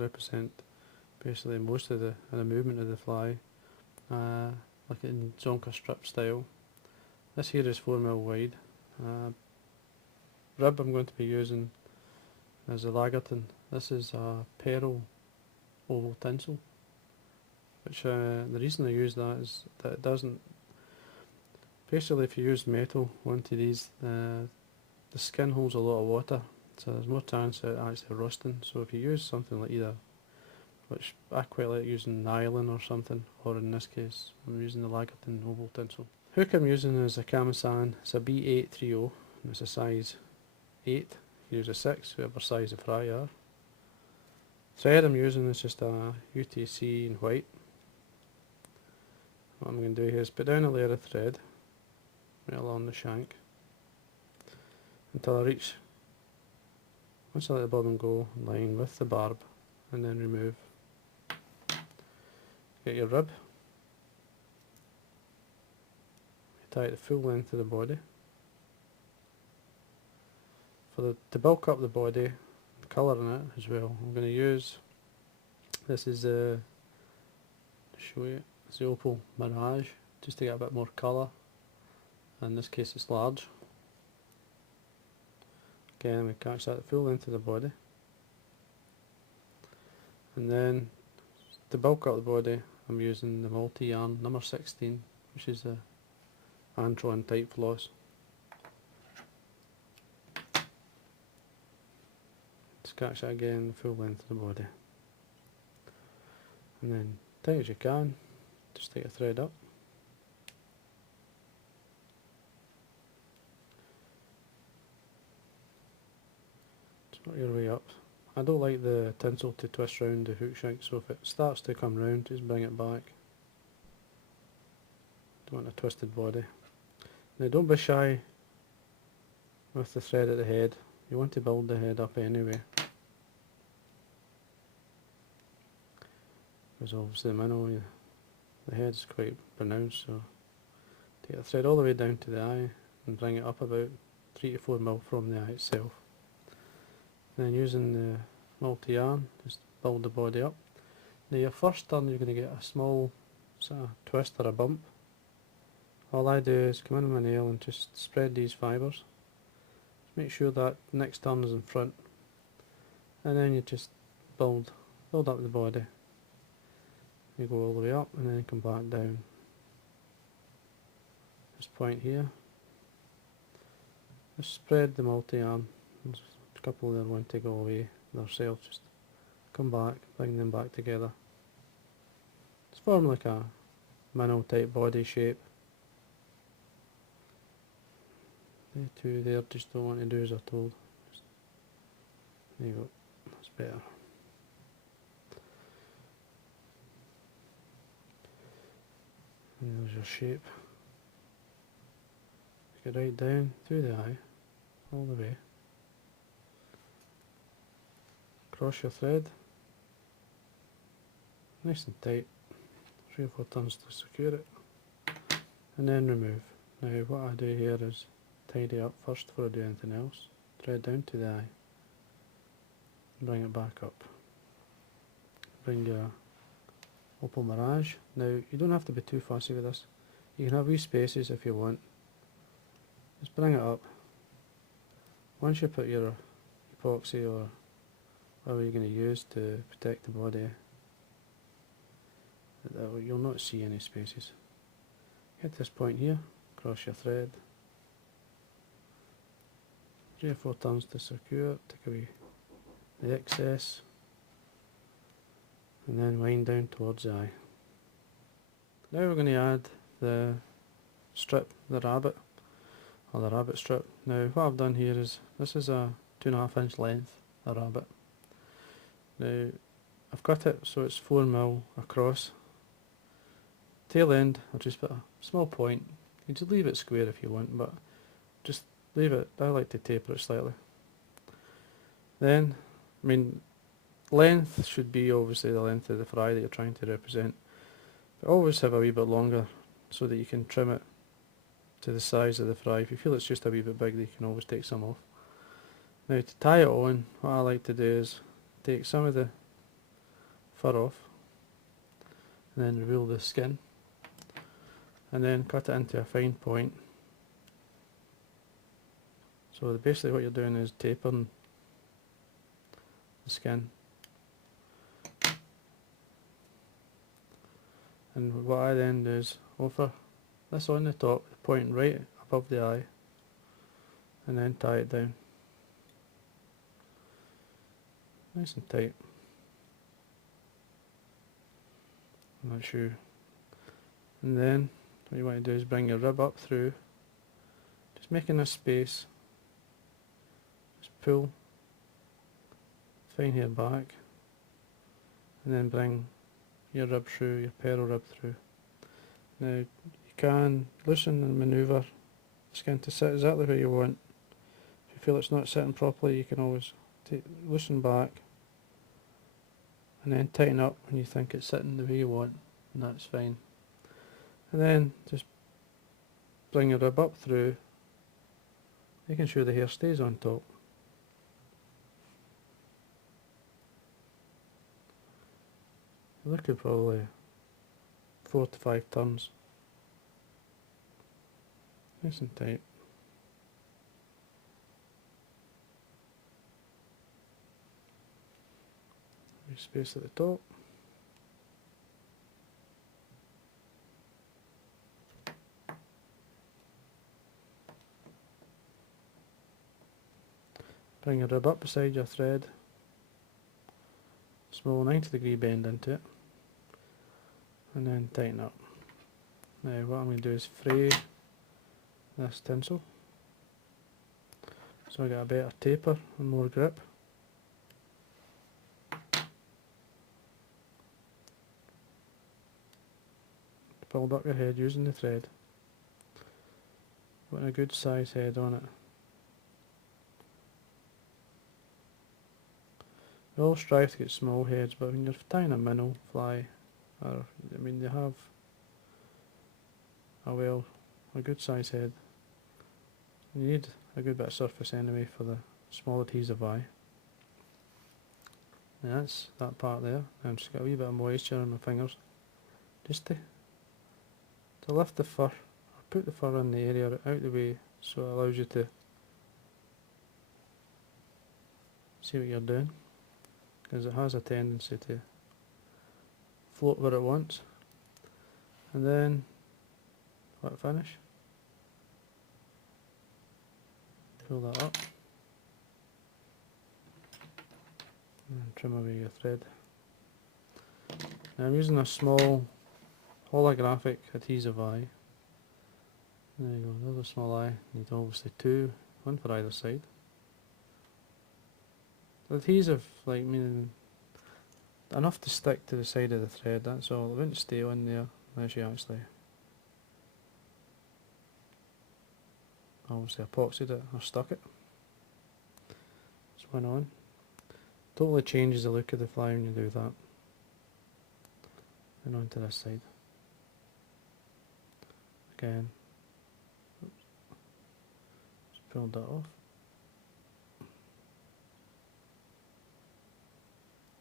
Represent basically most of the movement of the fly, like in zonker strip style. This here is 4mm wide. Rib I'm going to be using is a Lagerton. This is a pearl oval tinsel, which the reason I use that is that it doesn't, basically if you use metal onto these, the skin holds a lot of water, so there's more chance of it actually rusting. So if you use something like either, which I quite like using nylon or something, or in this case I'm using the Lagerton oval tinsel. Hook I'm using is a Kamasan. It's a B830 and it's a size 8. You use a 6, whatever size the fry you are. Thread I'm using is just a UTC in white. What I'm going to do here is put down a layer of thread right along the shank until I reach, once I let the bobbin go, line with the barb, and then remove. Get your rib, you tie it the full length of the body. To bulk up the body, the colour in it as well, I'm going to use, this is the, show you, it's the Opal Mirage, just to get a bit more colour. In this case it's large. Again, we catch that the full length of the body. And then to bulk up the body, I'm using the multi-yarn number 16, which is the Antron type floss. Just catch that again the full length of the body. And then tight as you can, just take a thread up. Just work your way up. I don't like the tinsel to twist round the hook shank, so if it starts to come round, just bring it back. Don't want a twisted body. Now don't be shy with the thread at the head. You want to build the head up anyway, because obviously the head's quite pronounced, so take the thread all the way down to the eye and bring it up about 3 to 4mm from the eye itself. Then using the multi-yarn, just build the body up. Now your first turn you're going to get a small sort of twist or a bump. All I do is come in with my nail and just spread these fibres. Just make sure that next turn is in front, and then you just build up the body. You go all the way up and then come back down. This point here, just spread the multi-yarn. There's a couple there want to go away themselves, just come back, bring them back together. It's form like a minnow type body shape. The two there just don't want to do as I'm told. There you go, that's better. And there's your shape. Take it right down through the eye, all the way. Cross your thread, nice and tight, 3 or 4 turns to secure it, and then remove. Now what I do here is tidy up first before I do anything else. Thread down to the eye, bring it back up. Bring your Opal Mirage. Now you don't have to be too fussy with this. You can have wee spaces if you want. Just bring it up. Once you put your epoxy or whatever you're going to use to protect the body, you'll not see any spaces. Get to this point here, cross your thread, 3 or 4 turns to secure, take away the excess, and then wind down towards the eye. Now we're going to add the strip, the rabbit, or the rabbit strip. Now what I've done here is, this is a 2.5 inch length, a rabbit. Now I've cut it so it's 4mm across. Tail end, I'll just put a small point. You can just leave it square if you want, but just leave it. I like to taper it slightly. Then, length should be obviously the length of the fry that you're trying to represent, but always have a wee bit longer so that you can trim it to the size of the fry. If you feel it's just a wee bit big, you can always take some off. Now to tie it on, what I like to do is take some of the fur off and then reveal the skin and then cut it into a fine point. So basically what you're doing is tapering the skin. And what I then do is offer this on the top, point right above the eye, and then tie it down. Nice and tight. I'm not sure. And then what you want to do is bring your rib up through, just making a space. Just pull fine hair back, and then bring your rib through, your pearl rib through. Now you can loosen and manoeuvre the skin to sit exactly where you want. If you feel it's not sitting properly, you can always loosen back and then tighten up when you think it's sitting the way you want, and that's fine. And then just bring your rib up through, making sure the hair stays on top. Look at probably 4 to 5 turns. Nice and tight. Space at the top. Bring your rib up beside your thread. Small 90-degree bend into it. And then tighten up. Now what I'm going to do is fray this tinsel so I get a better taper and more grip. Build up your head using the thread. Put a good size head on it. We all strive to get small heads, but when you're tying a minnow fly, or I mean they have a good size head. You need a good bit of surface anyway for the small adhesive eye. And that's that part there. I've just got a wee bit of moisture on my fingers, just to lift the fur, or put the fur in the area out the way, so it allows you to see what you're doing, because it has a tendency to float where it wants. And then let it finish. Pull that up and trim away your thread. Now I'm using a small holographic adhesive eye. There you go, another small eye. Need obviously two, one for either side. The adhesive, like, meaning enough to stick to the side of the thread, that's all. It wouldn't stay on there unless you actually obviously epoxied it or stuck it. Just went on. Totally changes the look of the fly when you do that. And on to this side. Again. Oops. Just pulled that off.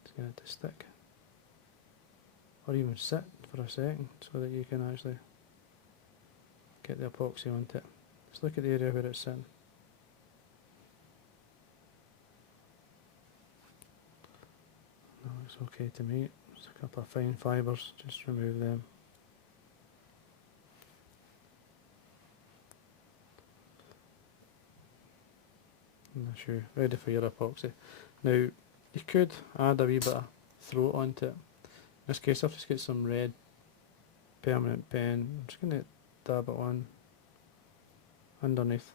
Just get it to stick. Or even sit for a second so that you can actually get the epoxy onto it. Just look at the area where it's sitting. That looks okay to me. Just a couple of fine fibres, just remove them. And that's you ready for your epoxy. Now you could add a wee bit of throat onto it. In this case I've just got some red permanent pen. I'm just going to dab it on underneath.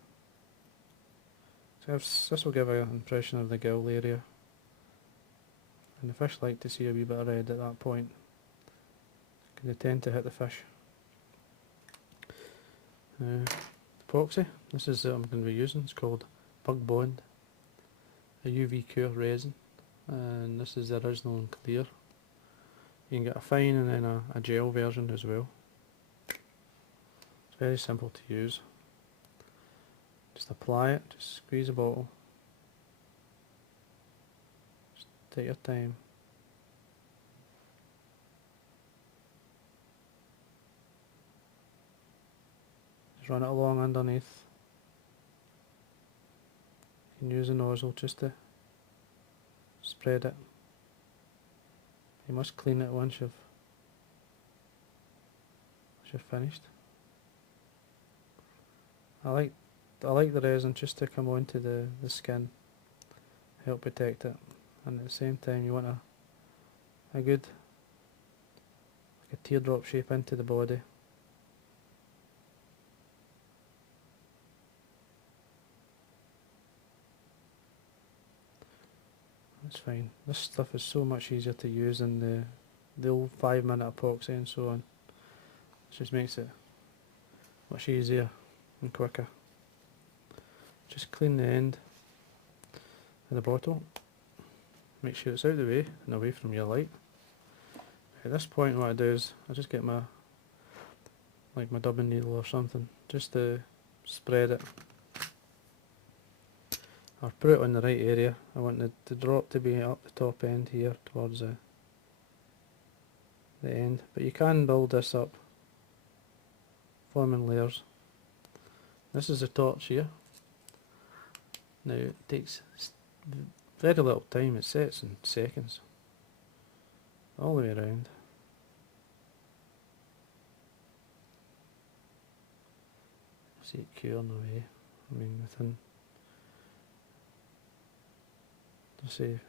So this will give an impression of the gill area. And the fish like to see a wee bit of red at that point, because they tend to hit the fish. Epoxy, this is what I'm going to be using. It's called Bug Bond, a UV Cure resin. and this is the original and clear. You can get a fine and then a gel version as well. It's very simple to use. Just apply it, just squeeze a bottle. Just take your time. Just run it along underneath. You can use a nozzle just to spread it. You must clean it once you've finished. I like the resin just to come onto the skin, help protect it, and at the same time you want a good, like a teardrop shape into the body. That's fine. This stuff is so much easier to use than the old 5-minute epoxy and so on. It just makes it much easier and quicker. Just clean the end of the bottle. Make sure it's out of the way and away from your light. At this point what I do is I just get my dubbing needle or something just to spread it. I'll put it on the right area. I want the drop to be up the top end here towards the end, but you can build this up, forming layers. This is the torch here. Now it takes very little time, it sets in seconds, all the way around. See it curing away. I mean, within, to say,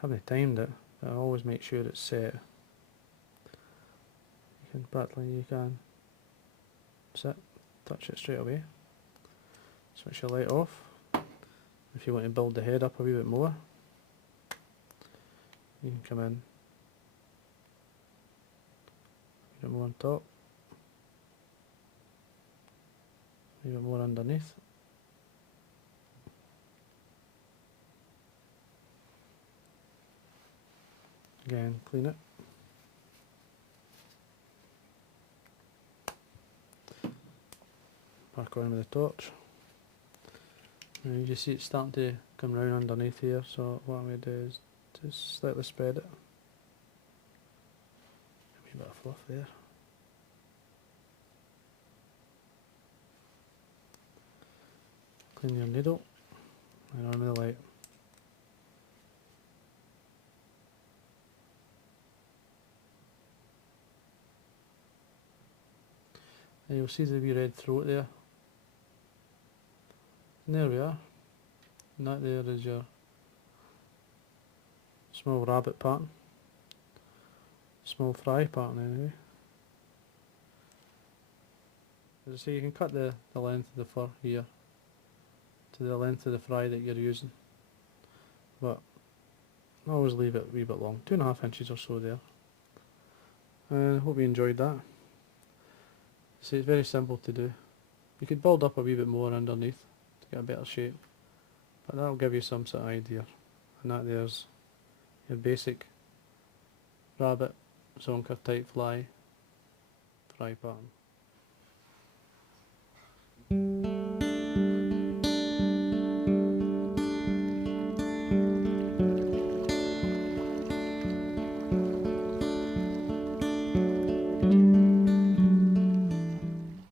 haven't timed it, but I always make sure it's set. You can practically, sit, touch it straight away. Switch your light off. If you want to build the head up a wee bit more, you can come in a bit more on top, a wee bit more underneath. Again, clean it. Back on with the torch. Now you just see it's starting to come round underneath here, so what I'm going to do is just slightly spread it. A wee bit of fluff there. Clean your needle and on with the light. And you'll see the wee red throat there. And there we are. And that there is your small rabbit pattern. Small fry pattern anyway. As I say, you can cut the length of the fur here to the length of the fry that you're using. But I always leave it a wee bit long, 2.5 inches or so there. I hope you enjoyed that. See, it's very simple to do. You could build up a wee bit more underneath to get a better shape, but that'll give you some sort of idea. And that there's your basic rabbit, zonker type fly pattern.